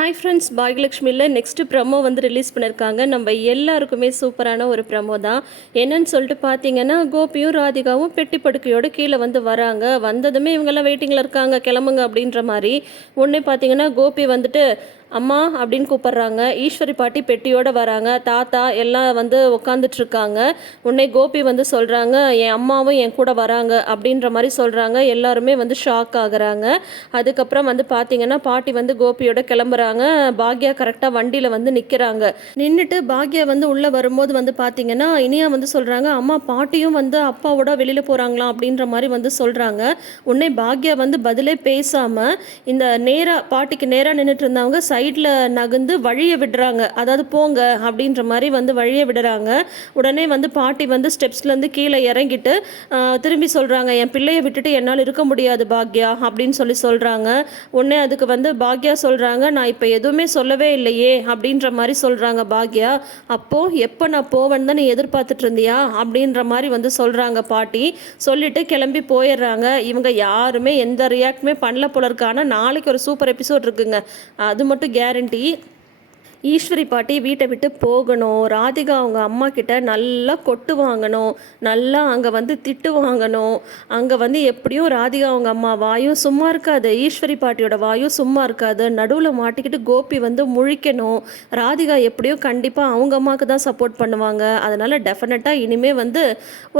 Hi friends பாகியலக்ஷ்மியில் next promo வந்து release பண்ணியிருக்காங்க நம்ம எல்லாருக்குமே சூப்பரான ஒரு ப்ரமோ தான். என்னன்னு சொல்லிட்டு பார்த்தீங்கன்னா கோபியும் ராதிகாவும் பெட்டி படுக்கையோடு கீழே வந்து வராங்க. வந்ததுமே இவங்கெல்லாம் வெயிட்டிங்கில் இருக்காங்க. கிளம்புங்க அப்படின்ற மாதிரி. உடனே பார்த்தீங்கன்னா கோபி வந்துட்டு அம்மா அப்படின்னு கூப்பிட்றாங்க. ஈஸ்வரி பாட்டி பெட்டியோடு வராங்க. தாத்தா எல்லாம் வந்து உட்காந்துட்ருக்காங்க உடனே கோபி வந்து சொல்கிறாங்க என் அம்மாவும் என் கூட வராங்க அப்படின்ற மாதிரி சொல்கிறாங்க எல்லாருமே வந்து ஷாக் ஆகுறாங்க. அதுக்கப்புறம் வந்து பார்த்தீங்கன்னா பாட்டி வந்து கோபியோட கிளம்புறாங்க. பாக்யா கரெக்டாக வண்டியில் வந்து நிற்கிறாங்க நின்றுட்டு பாக்யா வந்து உள்ளே வரும்போது வந்து பார்த்தீங்கன்னா இனியா வந்து சொல்கிறாங்க அம்மா பாட்டியும் வந்து அப்பாவோட வெளியில் போகிறாங்களாம் அப்படின்ற மாதிரி வந்து சொல்கிறாங்க உடனே பாக்யா வந்து பதிலே பேசாமல் இந்த நேராக பாட்டிக்கு நேராக நின்றுட்டு இருந்தவங்க சைடில் நகர்ந்து வழியை விடுறாங்க. அதாவது போங்க அப்படின்ற மாதிரி வந்து வழியை விடுறாங்க. உடனே வந்து பாட்டி வந்து ஸ்டெப்ஸ்லேருந்து கீழே இறங்கிட்டு திரும்பி சொல்கிறாங்க என் பிள்ளையை விட்டுட்டு என்னால் இருக்க முடியாது பாக்யா அப்படின்னு சொல்லி சொல்கிறாங்க உடனே அதுக்கு வந்து பாக்யா சொல்கிறாங்க நான் இப்போ எதுவுமே சொல்லவே இல்லையே அப்படின்ற மாதிரி சொல்கிறாங்க பாக்யா. அப்போது எப்போ நான் போவேன்னு தான் நீ எதிர்பார்த்துட்டு இருந்தியா? அப்படின்ற மாதிரி வந்து சொல்கிறாங்க பாட்டி. சொல்லிட்டு கிளம்பி போயிடுறாங்க. இவங்க யாருமே எந்த ரியாக்டுமே பண்ணல போல இருக்கான நாளைக்கு ஒரு சூப்பர் எபிசோட் இருக்குங்க. அது மட்டும் guarantee ஈஸ்வரி பாட்டி வீட்டை விட்டு போகணும். ராதிகா அவங்க அம்மா கிட்ட நல்லா கொட்டு வாங்கணும். நல்லா அங்கே வந்து திட்டு வாங்கணும். அங்கே வந்து எப்படியும் ராதிகா அவங்க அம்மா வாயும் சும்மா இருக்காது. ஈஸ்வரி பாட்டியோட வாயும் சும்மா இருக்காது. நடுவில் மாட்டிக்கிட்டு கோபி வந்து முழிக்கணும். ராதிகா எப்படியும் கண்டிப்பாக அவங்க அம்மாவுக்கு தான் சப்போர்ட் பண்ணுவாங்க. அதனால் டெஃபினட்டாக இனிமேல் வந்து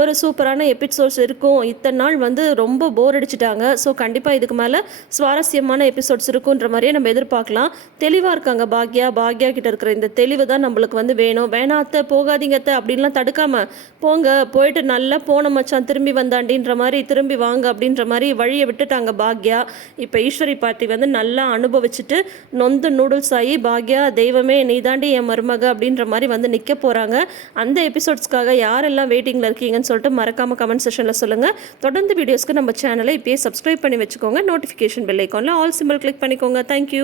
ஒரு சூப்பரான எபிசோட்ஸ் இருக்கும். இத்தனை நாள் வந்து ரொம்ப போர் அடிச்சிட்டாங்க. ஸோ கண்டிப்பாக இதுக்கு மேலே சுவாரஸ்யமான எபிசோட்ஸ் இருக்குன்ற மாதிரியே நம்ம எதிர்பார்க்கலாம். தெளிவாக இருக்காங்க பாக்யா. பாக்யா கிட்ட இருக்கிற இந்த தெளிவு தான் நம்மளுக்கு வந்து வேணும். வேணாத்த போகாதீங்கத்த அப்படின்லாம் தடுக்காம போங்க போயிட்டு நல்லா போன மச்சான் திரும்பி வந்தாண்டின்ற மாதிரி திரும்பி வாங்க. அப்படின்ற மாதிரி வழியை விட்டுட்டாங்க பாக்யா. இப்போ ஈஸ்வரி பாட்டி வந்து நல்லா அனுபவிச்சுட்டு நொந்து நூடுல்ஸ் ஆகி பாக்யா தெய்வமே நீ தாண்டி என் மருமக. அப்படின்ற மாதிரி வந்து நிற்க போகிறாங்க அந்த எபிசோட்ஸ்க்காக யாரெல்லாம் வெயிட்டிங்கில் இருக்கீங்கன்னு சொல்லிட்டு மறக்காமல் கமெண்ட் செஷனில் சொல்லுங்கள் தொடர்ந்து வீடியோஸ்க்கு நம்ம சேனலை இப்போயே சப்ஸ்கிரைப் பண்ணி வச்சுக்கோங்க. நோட்டிஃபிகேஷன் பெல் ஐக்கானில் ஆல் சிம்பிள் கிளிக் பண்ணிக்கோங்க. Thank you